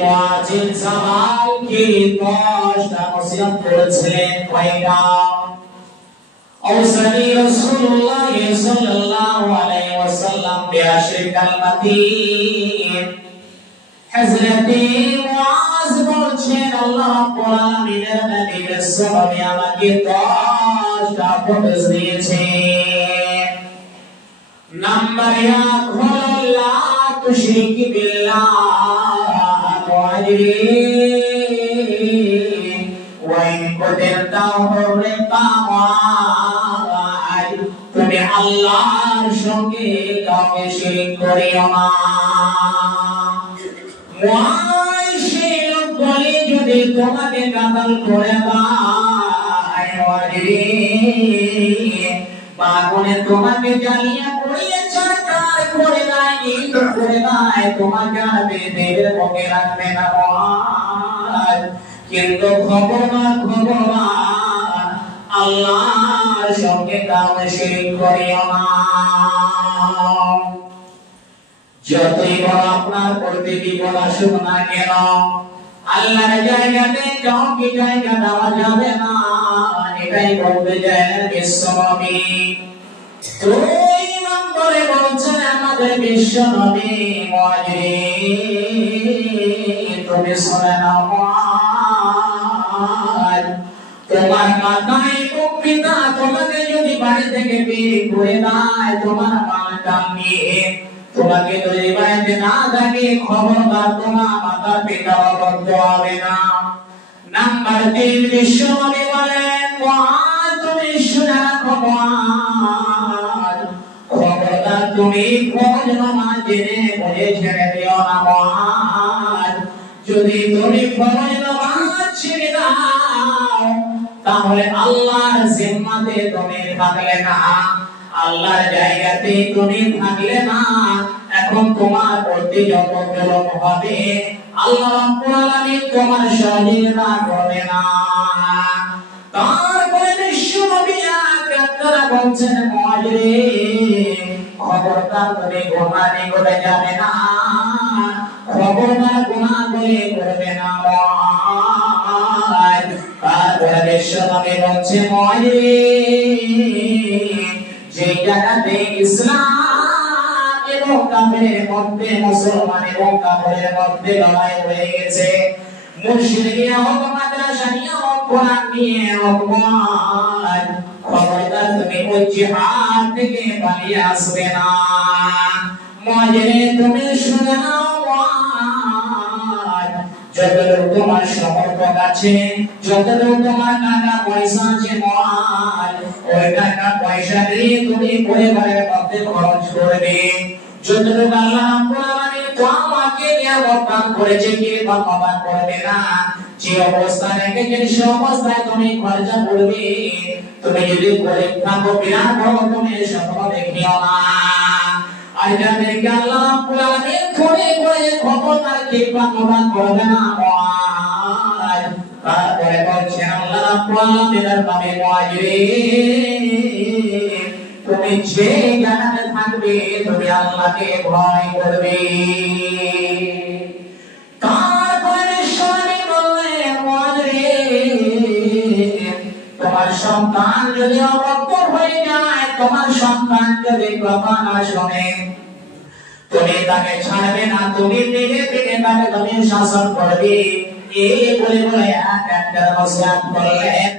মুআজিন জামালকে 10টা নসিহত করেছিলেন কয়টা أوصاني رسول الله صلى الله عليه وسلم بعشر كلمات حضرت মুআজ বলছেন আল্লাহ রাব্বুল আলামিনের নবীর সাহাবী আমাকে 10টা উপদেশ দিয়েছেন নাম্বার 1 হলো লা তুশরিক বিল্লাহ মুআজিরি ওয়া ইন কুদিরতা হুরতা তুমি আল্লাহর সঙ্গে কাউকে শিরক করিও না মুআশির বলে যদি তোমাকে কাতাল করে দেয় বাগুনে তোমাকে জ্বালিয়ে পুড়িয়ে ছারখার করে দেয় নিত করে দেয় তোমাকে আর বেদের মুখে রাখবে না কিন্তু খবরদার আল্লাহর সঙ্গে কাউকে শিরক করিও না যতই বড় আপনার প্রতি বিপদ আসুক না কেন আল্লাহর জায়গাতে কাউকে জায়গা দেওয়া যাবে না এটাই বলতে যায় বিশ্বনবী 2 নম্বরে বলছেন আমাদের বিশ্বনবী মুআজির তুমি শুনে নাও তোমার মাথায় পিতা তোমাকে যদি বাড়ি থেকে বের করে দেয় তোমার মালটা নিয়ে তোমাকে যদি বাড়িতে না থাকে খবরদার তোমার মাতা পিতা অবদ্ধ হবে না নাম্বার 3 বিশ্বনবী বলেন মুআজ তুমি শুনে রাখো মুআজ খবরদার তুমি খোঁজ না জেনে বুঝে ছেড়ে দিও না মুআজ যদি তুমি খোঁজ না ছেড়ে দাও তাহলে আল্লাহর জিম্মাতে তুমি থাকলে না আল্লাহর জায়গাতে তুমি থাকলে না এখন তোমার প্রতি যত জুলুম হবে আল্লাহ রাব্বুল আলামিন তোমার সহযোগিতা করবে না তারপরে বিশ্বনবী আপনারা বলছেন মুআজির খবরদার তুমি গুনাহ করে যাবে না খবরদার গুনাহ করবে না তারপরে বিশ্বনবী বলছেন মুআজির যে জায়গাতে ইসলাম এবং কাফেরের মধ্যে মুসলমান এবং কাফেরের মধ্যে লড়াই হয়ে গেছে মুশরিকরা হোক মাদ্রাসা নিয়ে হোক কোরআন নিয়ে হোক খবরদার তুমি ওই জিহাদ থেকে পালিয়ে আসবে না মুআজির তুমি শুনে নাও যতদূর তোমার সম্পর্ক আছে যতদূর তোমার টাকা পয়সা আছে মুআজ ওই টাকা পয়সা দিয়ে তুমি পরিবারের মধ্যে খরচ করবে যতটুকু আল্লাহ রাব্বুল আলামিন তোমাকে নিয়ামত দান করেছে কে বাবা করবে না যে অবস্থা রেখেছেন সে অবস্থায় তুমি খরচা করবে তুমি যদি গরিব থাকো বিরাট বড় তুমি স্বপ্ন দেখিও না আর যাদেরকে আল্লাহ রাব্বুল আলামিন করে করে খবরদার কে বাবা করবে না মুআজ তারপরে বলছেন আল্লাহ রাব্বুল আলামিনের নামে মুআজির তুমি যে জায়গাতে থাকবে তুমি আল্লাহকে ভয় করবে তারপরে স্বামী বললেন মুআজির তোমার সন্তান যদি অবদ্ধ হয়ে যায় তোমার সন্তান যদি কথা না শোনে তুমি তাকে ছাড়বে না তুমি নিজে থেকে তাকে তুমি শাসন করবে এই বলে বলে একটা নসিহত করলেন